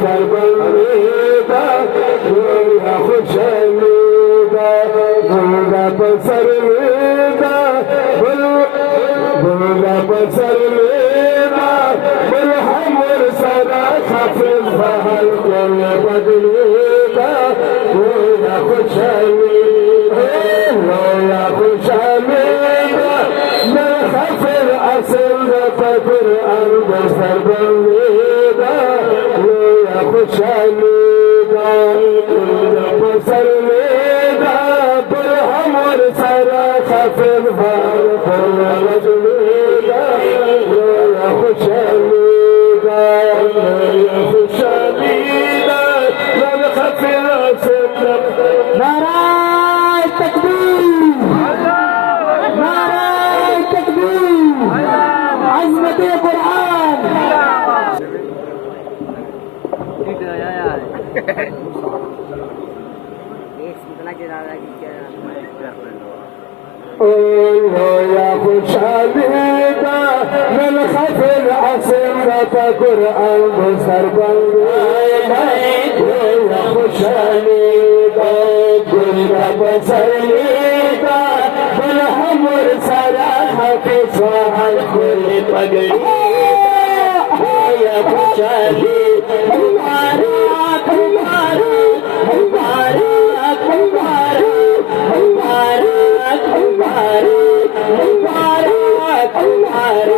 सरबंदीदा गोया खुशमीदा गोगा पसरमीदा गोगा पसरमीदा बुलहमर सरा खफिफ बहल कुल बदलीदा गोया खुशमीदा गोया खुशमीदा मैं खफिर असल फकर अर्द सरबंदीदा गोया खुशमीदा गोगा पसरमीदा बुलहमर सरा खफिफ बहल कुल बदलीदा गोया खुशमीदा गोया खुशमीदा मैं खफिर असल नाराय तकबीर, नाराय तकबीर, अज़मत-ए कुरान। يا खुशमीदा من खफिर असल कुरान बसर बंदीदा या खुशमीदा गोगा पसरमीदा बुलहमर सरा खफिफ बहल कुल बदलीदा या खुशमीदा मुबारक मुबारक मुबारक मुबारक मुबारक मुबारक मुबारक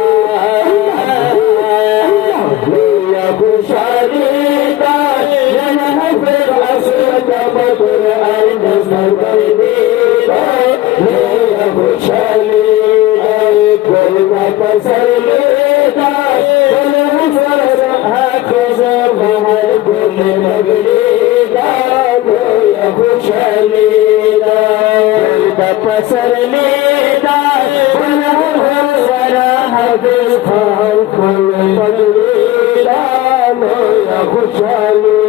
या खुशमीदा मन खफिर असल कुरान बसर बंदीदा या खुशमीदा गोगा पसरमीदा बुलहमर खफिफ बहल कुल बदलीदा या खुशमीदा गोगा पसरमीदा बुलहमर खफिफ बहल कुल बदलीदा या खुशमीदा